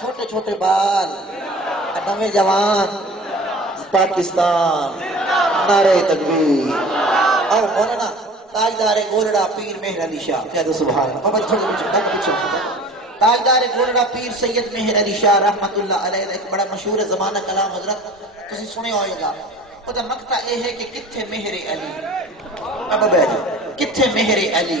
چھوٹے چھوٹے بال نوے جوان پاکستان نعرہ تکبیر اور مولانا تاجدار گولڑا پیر مہر علی شاہ کہہ دو سبحان اللہ تاجدار گولڑا پیر سید مہر علی شاہ رحمت اللہ علیہ ایک بڑا مشہور زمانہ کلام حضرت تسی سنے ہوئے گا وہ دا مقطع یہ ہے کہ کتھے مہر علی اب بیٹھ کتھے مہر علی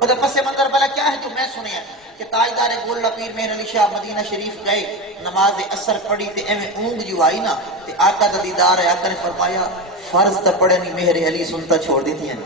وہ دا پس منظر بلا کیا ہے جو میں سنے ہیں کہ تاجدار گولڑا پیر مہر علی شاہ مدینہ شریف گئے نماز اثر پڑھی تے ایویں اونگ جو آئی نا تے آقا دا دیدار ہے آقا نے فرمایا فرض تا پڑھے نہیں مہر علی سنتا چھوڑ دیتی ہیں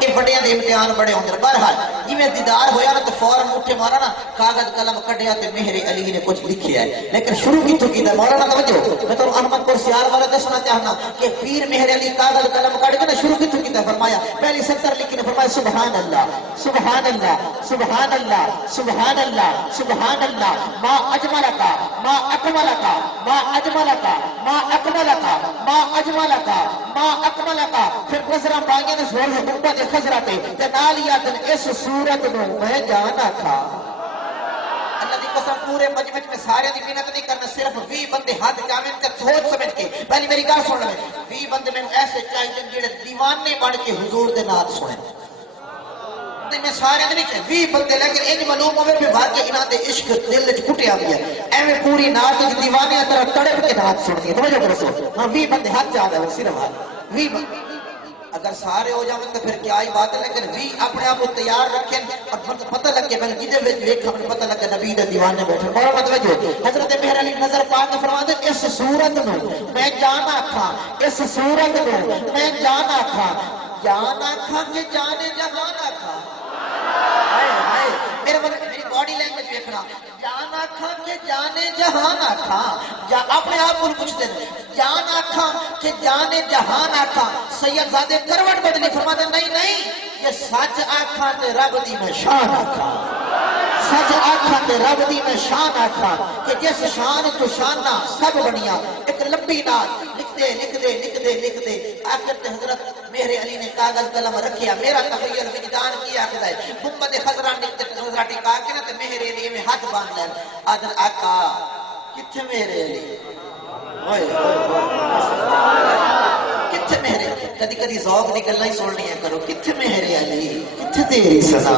یہ بڑیاں دے امتحان بڑے ہوندے بہرحال جی میں دیدار ہویا نا تو فوراً اٹھے مارا نا کاغذ قلم کڈیا تے مہر علی نے کچھ لکھیا ہے لیکن شروع کی تو کیتا مولانا توجہ میں تو احمد پور سیار والا دسنا چاہنا کہ پیر مہر علی کاغذ قلم کڈ کے نا شروع کی تو کیتا فرمایا پہلی 70 لکھی نے فرمایا سبحان اللہ سبحان اللہ سبحان اللہ سبحان اللہ سبحان اللہ ما اجملک ما اکملک ما اجملک ما اکملک ما اجملک ما اکملک پھر گزرا پائیں نے زور سے بوبا دے خزرہ تے نالیات اس صورت نو میں جانا تھا اللہ دی قسم پورے مجمع میں سارے دی محنت نہیں کرنا صرف 20 بندے ہاتھ جاویں تے سوچ سمجھ کے پہلی میری گل سن لے 20 بندے میں ایسے چاہیے جڑے دیوانے بن کے حضور دے نات سنیں میں سارے نہیں کہ 20 بندے لیکن ان معلوم ہوئے بھی واقعی انہاں دے عشق دل وچ کٹیا گیا ایویں پوری نات وچ دیوانے طرح تڑپ کے نات سن دی توجہ کرو ہاں 20 بندے ہاتھ جا دے صرف 20 بندے اگر سارے ہو جاؤں تو پھر کیا ہی بات ہے لیکن بھی اپنے آپ کو تیار رکھیں اور پتہ لگے میں جدے وچ ویکھ ہمیں پتہ لگے نبی دے دیوانے بیٹھے بڑا متوجہ حضرت مہر علی نظر پاک نے فرمایا اس صورت نو میں جانا تھا اس صورت نو میں جانا تھا جانا تھا کہ جانے جہانا تھا ہائے ہائے میری باڈی لینگویج دیکھنا جانا تھا کہ جانے جہانا تھا یا اپنے آپ کو پوچھتے ہیں جانا تھا کہ جانے جہانا تھا سید زادے کروٹ بدلی فرماتے نہیں یہ سچ آکھاں تے رب دی میں شان آکھاں سچ آکھاں تے رب دی میں شان آکھاں کہ جس شان تو شانہ سب بنیا ایک لمبی نات لکھ دے آخر تے حضرت مہر علی نے کاغذ قلم رکھیا میرا تخیل وجدان کی آخر ہے محمد خضرہ نکتے خضرہ ٹکا کے نا تے مہر علی میں ہاتھ باندھ لیں آدھر آقا کتھے مہر علی کتھے مہر علی کدی ذوق نکلنا ہی سننی ہے کرو کتھے مہر علی کتھے تیری سنا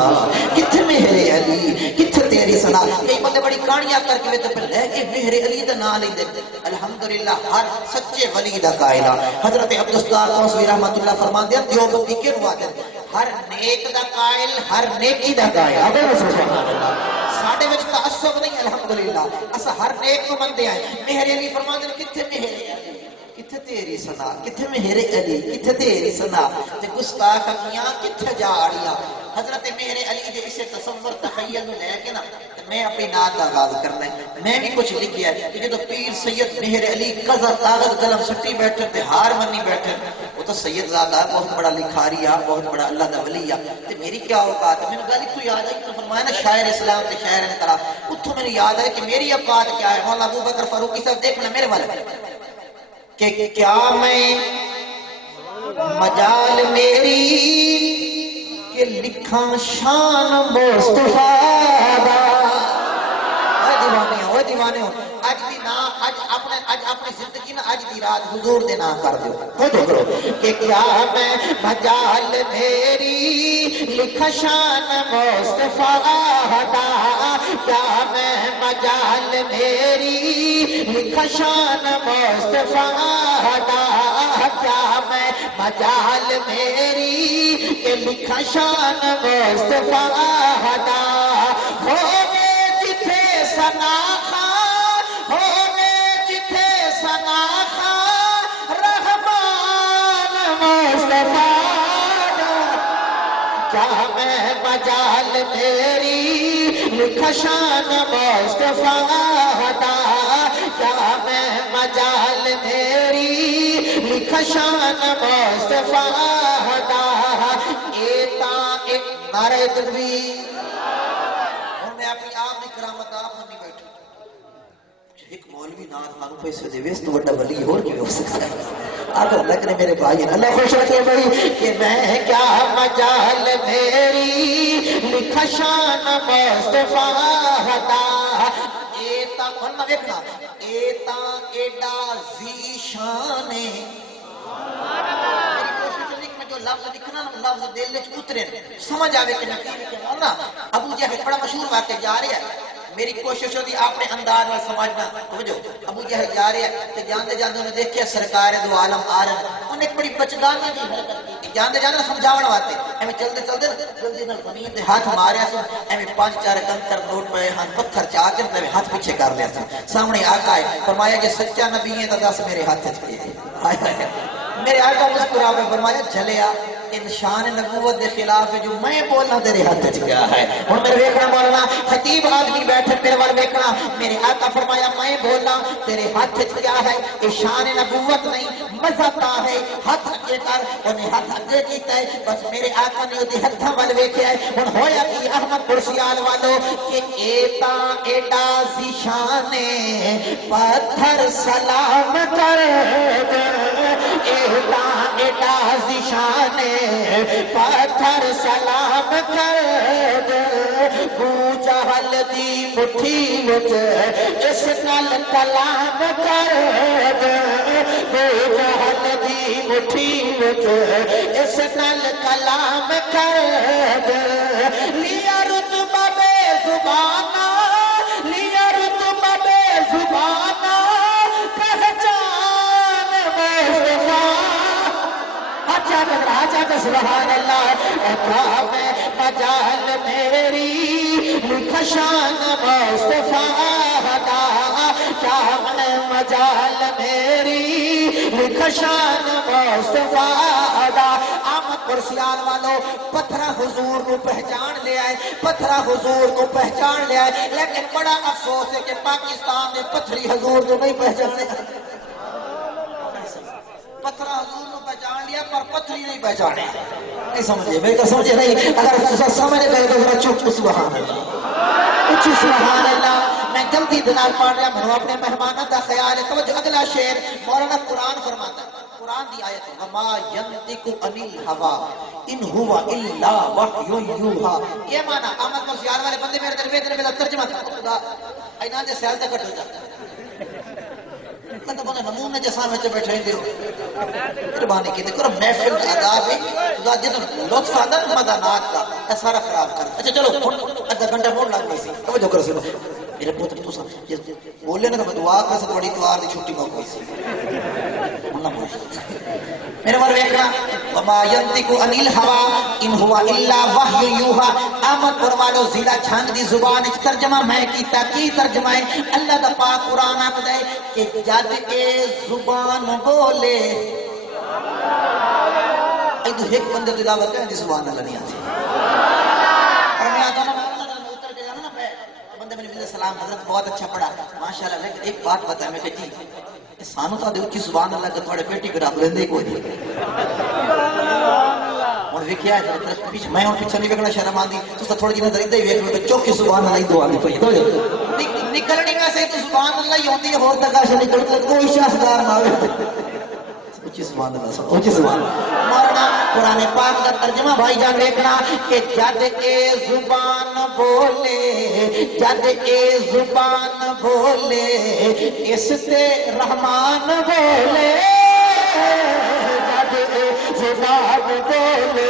کتھے مہر علی کتھے تیری سنا کئی بندے بڑی کہانیاں کر کے پھر لے کے مہر علی دا نام لے دے الحمدللہ ہر سچے ولی دا قائلہ حضرت عبدالستار خوصوی رحمت اللہ فرماتے ہیں دیوبندی کیوں آتے ہیں ہر نیک دا قائل ہر نیکی دا قائل ساڑھے وچ تعصب نہیں الحمدللہ اسا ہر نیک کو مندے آئے مہر علی فرماتے ہیں کتھے مہر علی کتھے تیری سنا کتھے مہر علی کتھے تیری سنا تے گستاخ اپنیاں کتھے جا آڑیا حضرت مہر علی دے اسے تصور تخیل میں لے کے نا میں اپنی نات کا آغاز کرنا ہے میں بھی کچھ لکھیا ہے کہ جو پیر سید مہر علی کاغذ قلم سٹی بیٹھے تے ہار منی بیٹھے وہ تو سید زادہ بہت بڑا لکھاری ہے بہت بڑا اللہ دا ولی ہے تے میری کیا اوقات ہے میں گل تو یاد ہے کہ فرمایا نا شاعر اسلام تے شاعر انقلاب اتھوں میں یاد ہے کہ میری اوقات کیا ہے مولانا ابو بکر فاروقی صاحب دیکھنا میرے والے کہ کیا میں مجال میری کہ لکھاں شان مصطفیٰ دا وہ دیوانے ہو اج دی نا اج اپنی زندگی نا اج دی رات حضور دے نام کر دیو خود کرو کہ کیا میں مجال میری لکھا شان مصطفیٰ دا کیا میں مجال میری لکھا شان مصطفیٰ دا کیا میں مجال میری کہ لکھا شان مصطفیٰ دا ہوے جتھے سنا خان ہوے جتھے سنا خان رحمان مصطفیٰ دا کیا میں مجال میری لکھا شان مصطفیٰ دا کیا میں مجال میری لکھا شان مصطفیٰ دا ایتا ایک نعرہ تکبیر ہوں میں اپنی آپ کی کرامت آپ نہیں بیٹھا ایک مولوی نات مانو پیسے دے ویس تو بڑا ولی اور کی ہو سکتا ہے آدھا لگنے میرے بھائی اللہ خوش رکھے بھائی کہ میں کیا مجال میری لکھا شان مصطفیٰ دا ایتا فرما دیکھنا ایتا ایڈا زیشانے میری کوشش ہے کہ میں جو لفظ لکھنا نا لفظ دل وچ اترے سمجھ آوے کہ میں کی لکھنا نا ابو جہل بڑا مشہور واقعہ جا رہا ہے میری کوشش ہوتی اپنے انداز میں سمجھنا سمجھو ابو جہل جا رہے ہیں کہ جاندے جاندے انہوں نے دیکھیا سرکار دو عالم آ رہے ہیں انہیں ایک بڑی بچگانی کی حرکت کی جاندے جاندے سمجھاون واسطے ایویں چلتے چلتے جلدی نال زمین تے ہاتھ ماریا سی ایویں 5-4 کنکر نوٹ پے ہن پتھر چا کے تے ہاتھ پیچھے کر لیا سی سامنے آقا ہے فرمایا کہ سچا نبی ہے تو دس میرے ہاتھ وچ ہے میرے آقا مسکرا کے فرمایا جھلیا ان شان نبوت کے خلاف جو میں بولنا تیرے ہاتھ وچ کیا ہے ہن میرے ویکھنا مولانا خطیب آدمی بیٹھے میرے ول ویکھنا میرے آقا فرمایا میں بولنا تیرے ہاتھ وچ کیا ہے یہ شان نبوت نہیں مذہب ہے ہاتھ اگے کر انہیں ہاتھ اگے کیتا ہے بس میرے آقا نے اودے ہتھاں ول ویکھیا ہے ہن ہویا کہ احمد کرسیال والو کہ ایتا ایڈا ذیشان پتھر سلام کر ایتا ایڈا ذیشان پتھر سلام کر ابو جہل دی مٹھی وچ اس نال کلام کر ابو جہل دی مٹھی وچ اس نال کلام کر لیا رتبہ بے زبانہ لیا رتبہ بے زبانہ پہچان مصطفیٰ سبحان اللہ کیا میں مجال میری لکھشان مصطفیٰ دا کیا میں مجال میری لکھشان مصطفیٰ دا آمد کرسیال والو پتھرا حضور کو پہچان لے آئے پتھرا حضور کو پہچان لے آئے لیکن بڑا افسوس ہے کہ پاکستان نے پتھری حضور کو نہیں پہچانے پتھرا حضور کو پہچان لیا پر پتھری نہیں پہچانے نہیں سمجھے میرے کو سمجھے نہیں اگر سمجھ گئے تو ذرا چپ سبحان اللہ اچھی سبحان اللہ میں جلدی دلال پڑھ رہا میں اپنے مہمانوں کا خیال ہے توجہ اگلا شعر مولانا قرآن فرماتا ہے قرآن دی آیت ہے وما ينطق عن الهوى ان هو الا وحی یوحى یہ معنی احمد کو خیال والے بندے میرے دل میں ترجمہ کر خدا اینا دے سیل تک کٹ جاتا میں تو بنے نمونے جیسا میں بیٹھے ہیں دیو مہربانی کی دیکھو محفل کا آداب ہے خدا جن لطف آدھا مدانات کا یہ سارا خراب کر اچھا چلو آدھا گھنٹہ موڑ لگ گئی سی توجہ کرو سی میرے پوتر تو بولے نا تو دعا کر سے بڑی توار دی چھٹی میں ہوئی سی میرے بار ویکھنا وما ينطق عن الهوى ان هو الا وحی یوحى احمد پروالو ضلع چھان دی زبان وچ ترجمہ میں کیتا کی ترجمہ ہے اللہ دا پاک قرآن آکھدا ہے کہ جد اے زبان بولے ایدو ایک بندے دی دعوت ہے دی زبان اللہ نہیں آتی اور میں آتا نا اتر کے جانا نا بندے میرے ملے سلام حضرت بہت اچھا پڑھا ماشاءاللہ لیکن ایک بات بتایا میں کہ جی سانو تو دے اچھی زبان اللہ کے تھوڑے پیٹی پہ رکھ لیندے کوئی نہیں اور ویکھیا ہے پیچھے میں اور پیچھے نہیں ویکھنا شرم آندی تو تھوڑی جی نظر ادھر ہی ویکھ لو چوکی زبان اللہ دعا نہیں پئی تو نکلنی کا سے تو زبان اللہ ہی ہوندی ہے اور تک سے نکل کوئی شاہدار نہ ہوے اچھی زبان اللہ اچھی زبان مولانا قرآن پاک کا ترجمہ بھائی جان دیکھنا کہ جد اے زبان بولے جد اے زبان بولے اس سے رحمان بولے جد اے زبان بولے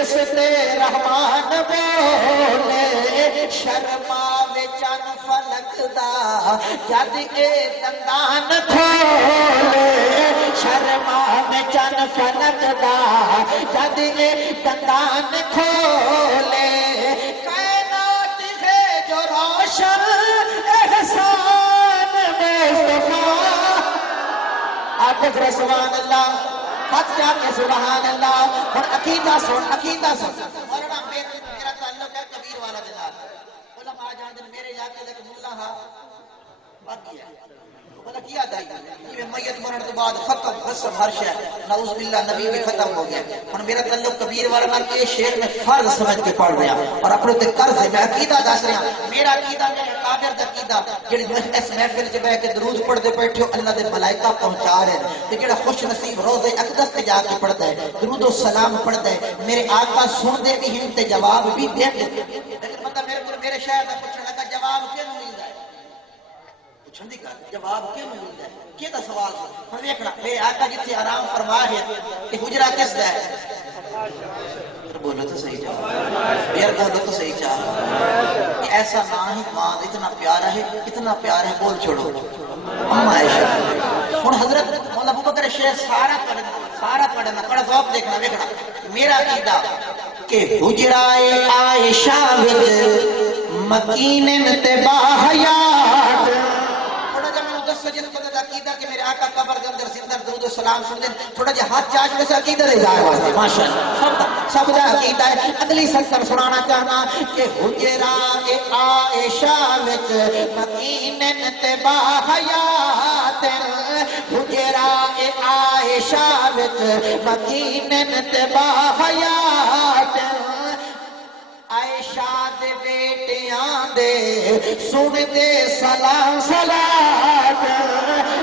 اس سے رحمان بولے شرما وچن فلک دا جد اے دندان کھولے شرما وچن فلک دا جد اے دندان کھولے کائنات ہے جو روشن احسان مصطفیٰ آپ کو سبحان اللہ ہاتھ جا کے سبحان اللہ اور عقیدہ سن مولانا میرا تعلق ہے کبیر والا جناب علماء جان دن میرے علاقے تک ملا ہا باقی ہے بلا کیا دائی یہ میت مرن کے بعد ختم قسم ہر شے نعوذ باللہ نبی بھی ختم ہو گیا اور میرا تعلق کبیر والا نال کے شعر میں فرض سمجھ کے پڑھ رہا اور اپنے تے قرض ہے میں عقیدہ دس رہا میرا عقیدہ میرے قادر دا عقیدہ جڑی اس محفل وچ بیٹھ کے درود پڑھتے بیٹھے ہو اللہ دے ملائکہ پہنچا رہے ہیں تے جڑا خوش نصیب روزے اقدس تے جا کے پڑھتا ہے درود و سلام پڑھتا ہے میرے آقا سن دے بھی ہیں تے جواب بھی دے لیکن بندہ میرے شاعر دا پوچھنے لگا جواب کیوں ملدا ہے چھندی کا جواب کیوں ملتا ہے کیا دا سوال ہن ویکھنا میرے آقا جتھے آرام فرما ہے کہ حجرہ کس دا ہے بولو تو صحیح جواب یار بولو تو صحیح جواب ایسا نہ ہی ماں اتنا پیارا ہے بول چھوڑو اما عائشہ ہن حضرت مولانا ابو بکر شیخ سارا پڑھنا بڑا ذوق دیکھنا ویکھنا میرا عقیدہ کہ حجرہ عائشہ وچ مکین تے باحیات تھوڑا جا میں دس سجن کو دا عقیدہ کہ میرے آقا قبر دے اندر زندہ درود و سلام سن دین تھوڑا جا ہاتھ چاچ کے عقیدہ دے جائے واسطے ماشاءاللہ سب دا عقیدہ ہے اگلی سطر سنانا چاہنا کہ حجرہ عائشہ وچ مکین تے باحیات حجرہ عائشہ وچ مکین تے باحیات عائشہ دے بیٹیاں دے سن دے سلام صلات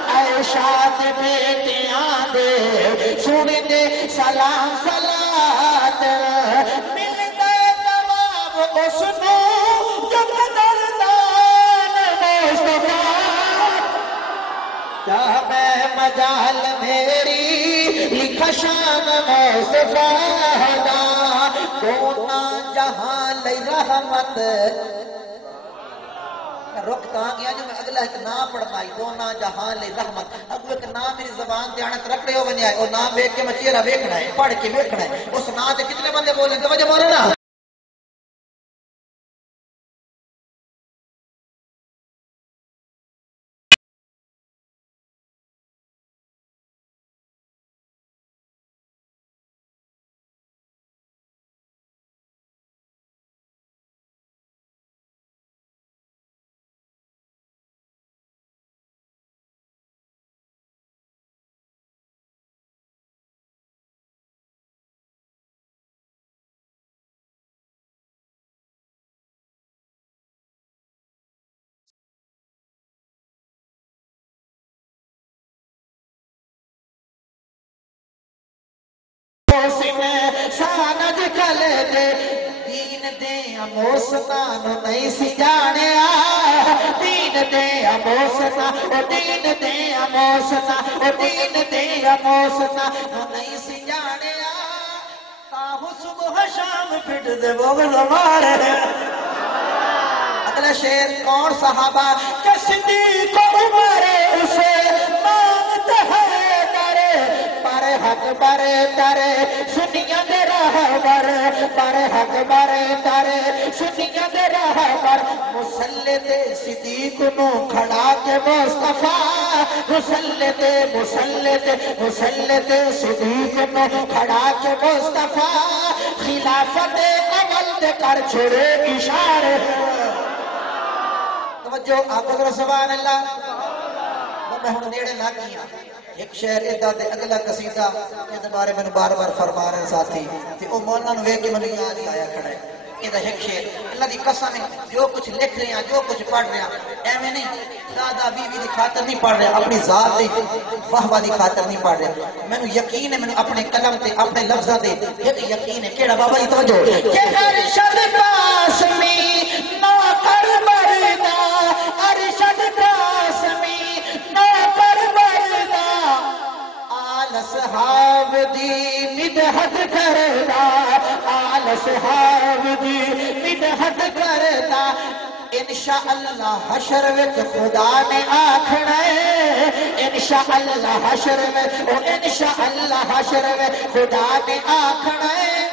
عائشہ دے بیٹیاں دے سن دے سلام صلات ملدا جواب اس نو جو قدردان مصطفیٰ کیا میں مجال میری لکھا شان مصطفیٰ دا دونا جہاں لئی رحمت رکتا گیا جو میں اگلا ایک نام پڑھنا ہی دونا جہاں لئی رحمت اگو ایک نام میری زبان تے آنے رکھ رہے ہو بنیا ہے اور نام بیٹھ کے میں چہرہ بیکھنا ہے پڑھ کے بیکھنا ہے اس نام تے کتنے بندے بولیں تو وجہ بولے نا ساند کلے دے دین دے اموسنا نو نہیں سی جانے دین دے اموسنا دین دے اموسنا دین دے اموسنا نو نہیں سی جانے تاہو صبح شام پھٹ دے بغل مارے اگلا شیر کون صحابہ کہ صدیق عمر اسے مانگتے ہیں پر حق برے ترے سنیاں دے راہ بر پر حق برے ترے سنیاں دے راہ بر مسلط صدیق نو کھڑا کے مصطفیٰ مسلط صدیق نو کھڑا کے مصطفیٰ خلافت اول دے کر چھوڑے اشارے توجہ آپ اگر سبحان اللہ میں ہوں نیڑے نہ کیا ایک شہر ادا دے اگلا قصیدہ اس بارے میں بار بار فرما رہے ساتھی تے او مولانا نو ویکھ کے مینوں یاد ہی آیا کھڑا ہے یہ ایک شعر اللہ دی قسم ہے جو کچھ لکھ رہے ہیں جو کچھ پڑھ رہے ہیں ایویں نہیں دادا بیوی دی خاطر نہیں پڑھ رہے اپنی ذات دی واہ دی خاطر نہیں پڑھ رہے مینوں یقین ہے مینوں اپنے قلم تے اپنے لفظاں تے ایک یقین ہے کیڑا بابا جی توجہ کہ ارشد قاسمی نو کر مردا ارشد قاسمی نو کر مردا آل صحاب دی مدحت کردا آل صحاب دی مدحت کردا انشاءاللہ حشر وچ خدا نے آکھنا ہے انشاءاللہ حشر میں انشاءاللہ حشر میں خدا نے آکھنا ہے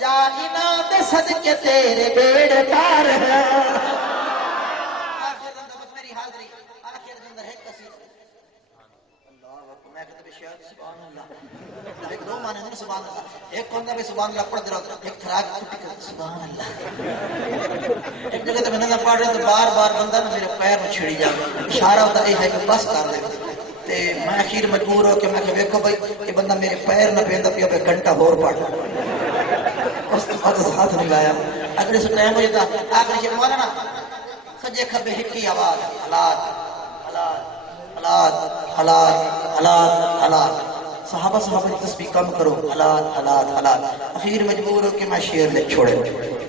یا انہاں دے صدقے تیرے بیڑے پار ہے آخر اندر میری حاضری آخر اندر ہے قصیدہ اللہ اکبر میں کہتا بشیاد سبحان اللہ ایک دو معنی نہیں سبحان اللہ ایک کوندا بھی سبحان اللہ پڑھ دے رہا ایک تھراک چھٹی کر سبحان اللہ ایک جگہ تے میں نہ پڑھ رہا تو بار بار بندہ نہ میرے پیر میں چھڑی جا اشارہ ہوتا ہے کہ بس کر دے تے میں اخیر مجبور ہو کہ میں کہ دیکھو بھائی یہ بندہ میرے پیر نہ پیندا پیا پہ گھنٹہ اور پڑھ اس کے بعد ہاتھ نہیں لایا اگلے سے ٹائم ہو جاتا آخر یہ مولانا سجے کھبے ہکی آواز حالات حالات حالات حالات حالات حالات صحابہ کی تسبیح کم کرو حالات حالات حالات اخیر مجبور ہو کہ میں شعر لکھ چھوڑے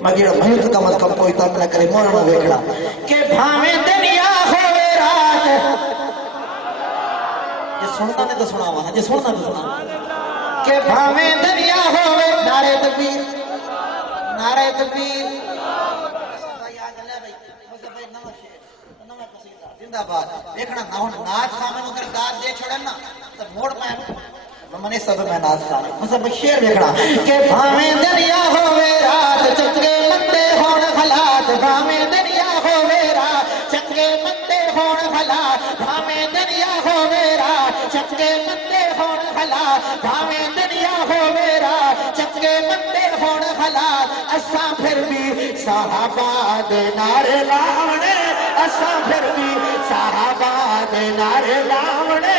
میں جڑا محنت کا مطلب کوئی تنگ نہ کرے مولانا ویکھنا کہ بھاویں دنیا ہوے رات سننا نے تو سنا وا جی سننا تو سنا کہ بھاویں دنیا ہوے نعرے تکبیر نعرے تکبیر زندہ باد دیکھنا نہ ہوں ناچ خامن اگر داد دے چھڑن نا تو موڑ میں منے سب میں ناچ خامن مطلب شیر دیکھنا کہ بھاویں دنیا ہوے رات چنگے مندے ہون حالات بھاویں دنیا ہوے رات چنگے مندے ہون حالات بھاویں دنیا ہوے رات چنگے مندے ہون حالات بھاویں دنیا ہوے رات چنگے مندے ہون حالات اساں پھر بھی صحابہ دے نعرے لاونے اساں پھر بھی صحابہ دے نعرے لاونے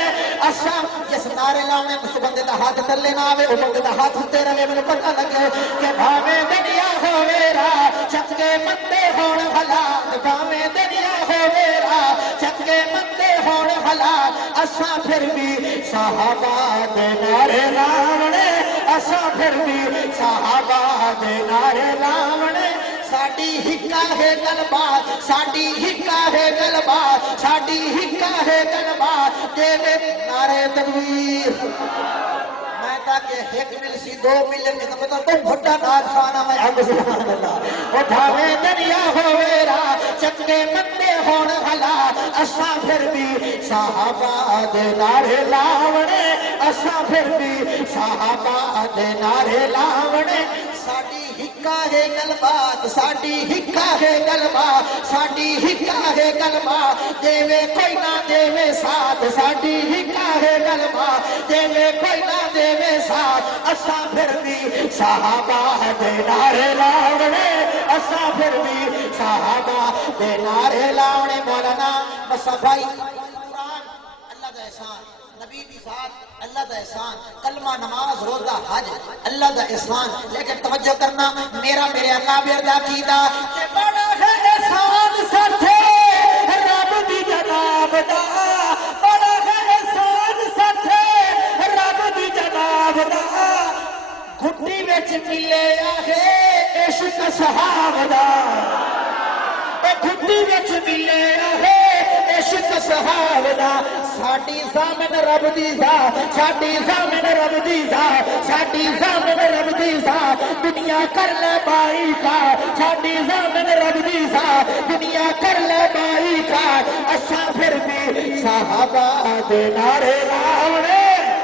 اساں جس نعرے لاونے اس بندے دا ہاتھ تلے نہ آوے او بندے دا ہاتھ تے رہے مینوں پتہ لگے کہ بھاویں دنیا ہوے راہ چنگے مندے ہون حالات بھاویں دنیا ہوے راہ چنگے مندے ہون حالات اساں پھر بھی صحابہ دے نعرے لاونے اساں پھر بھی صحابہ دے نعرے لاونے ساڈی ہکا ہے گلبا ساڈی ہکا ہے گلبا ساڈی ہکا ہے گلبا دے نعرے تکبیر میں کہ ایک مل سی دو مل کے مطلب تو بھٹا ناچ کھانا میں اب سبحان اللہ اٹھاوے دنیا ہوے را چنگے مندے ہون حالات اساں پھر بھی صحابہ دے نعرے لاونے اساں پھر بھی صحابہ دے نعرے لاونے ساڈی ہکا ہے گلبات ساڈی ہکا ہے گلبات ساڈی ہکا ہے گلبات دیوے کوئی نہ دیوے ساتھ ساڈی ہکا ہے گلبات دیوے کوئی نہ دیوے ساتھ اساں پھر بھی صحابہ دے نعرے لاونے اساں پھر بھی صحابہ دے نعرے لاونے مولانا مصطفی قرآن اللہ دا احسان نبی دی ذات اللہ دا احسان کلمہ نماز روزہ حج اللہ دا احسان لیکن توجہ کرنا میرا میرے اکابر دا عقیدہ کہ بڑا ہے احسان ساتھے رب دی جناب دا بڑا ہے احسان ساتھے رب دی جناب دا گھٹی وچ ملے ہے عشق صحاب دا گھٹی وچ ملے ہے عشق صحاب دا ساڈی زامن رب دی ذات ساڈی زامن رب دی ذات ساڈی زامن رب دی ذات دنیا کر لے بائی کا ساڈی زامن رب دی ذات دنیا کر لے بائی کا اساں پھر بھی صحابہ دے نعرے لاونے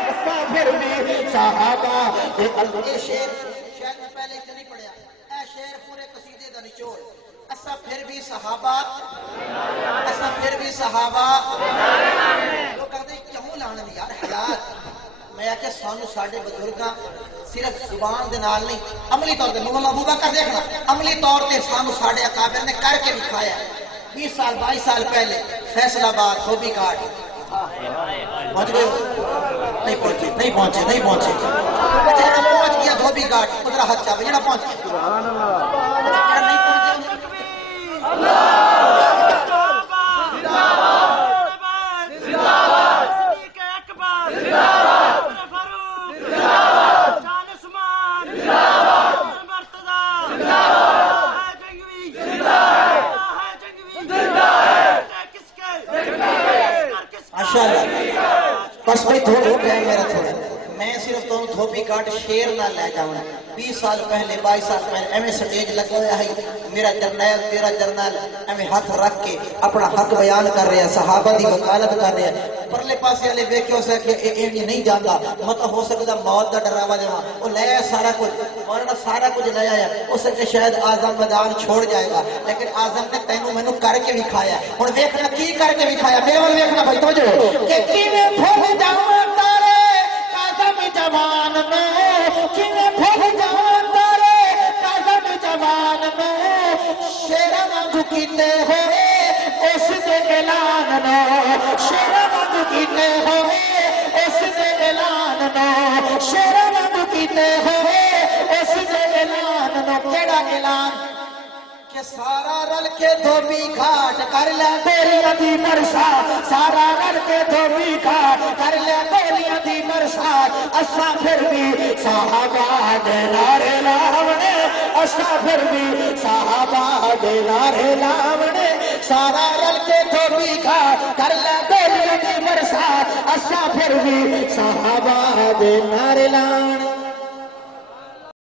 اساں پھر بھی صحابہ دے یہ شعر شاید میں پہلے نہیں پڑھیا اے شعر پورے قصیدے دا نچوڑ اساں پھر بھی صحابہ اساں پھر بھی صحابہ لوگ کہتے ہیں کیوں لانے یار حالات میں کہ سانو ساڈے بزرگاں صرف زبان دے نال نہیں عملی طور تے مولا ابو بکر دیکھنا عملی طور تے سانو ساڈے اکابر نے کر کے دکھایا 20 سال 22 سال پہلے فیصل آباد دھوبی گھاٹ پہنچ گئے نہیں پہنچے نہیں پہنچے نہیں پہنچے جڑا پہنچ گیا دھوبی گھاٹ ادھر ہاتھ چاہے جڑا پہنچ گیا سبحان اللہ نہیں پہنچے اللہ بس بھائی تھوڑا ٹائم میرا تھوڑا میں صرف تو دھوبی گھاٹ شیر نہ لے جاؤں 20 سال پہلے 22 سال پہلے ایویں سٹیج لگا ہوا ہے میرا جرنیل تیرا جرنیل ایویں ہاتھ رکھ کے اپنا حق بیان کر رہے ہیں صحابہ دی وکالت کر رہے ہیں پرلے پاسے والے ویکھو سے کہ اے نہیں جاندا مت ہو سکدا موت دا ڈراوا دیواں او لے سارا کچھ مولانا سارا کچھ لے آیا اس سے شاید اعظم میدان چھوڑ جائے گا لیکن اعظم نے تینوں مینوں کر کے دکھایا ہن ویکھنا کی کر کے دکھایا میرے ول ویکھنا بھائی توجہ کہ کیویں بھول جاواں تارے اعظم جوان میں کیویں بھول جاواں تارے اعظم جوان میں شیراں وانگو کیتے ہوئے اس دے اعلان نو شیراں وانگو کیتے ہوئے اس دے اعلان نو شیراں وانگو کیتے ہوئے اس دے اعلان نو کیڑا اعلان کہ سارا رل کے دھوبی گھاٹ کر لے گولیاں دی برسات سارا رل کے دھوبی گھاٹ کر لے گولیاں دی برسات اساں پھر بھی صحابہ دے نعرے لاونے اساں پھر بھی صحابہ دے نعرے لاونے سارا رل کے دھوبی گھاٹ کر لے گولیاں دی برسات بادشاہ پھر بھی صحابہ دے نعرے لان